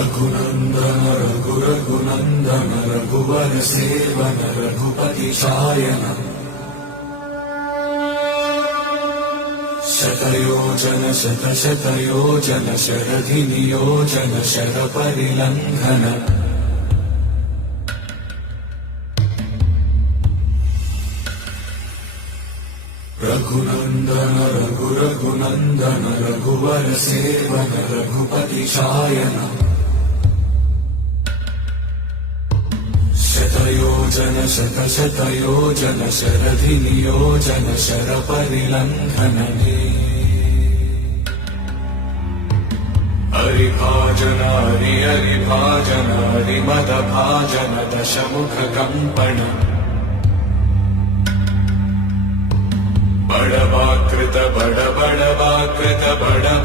रघुनन्दन रघुरघुनन्दन रघुवर seven Raghupati Shayan शतयोजन शतशतयोजन शरधि नियोजन शरपरिलङ्घन रघुनन्दन रघुरघुनन्दन रघुवर seven Raghupati Shayan शतयोजन शतशतयोजन शरधि नियोजन शरपरिलङ्घन हरिभाजन हरिभाजन हरिमदभाजन दशमुख कंपन बड़वाकृत बड़ बड़वाकृत बड़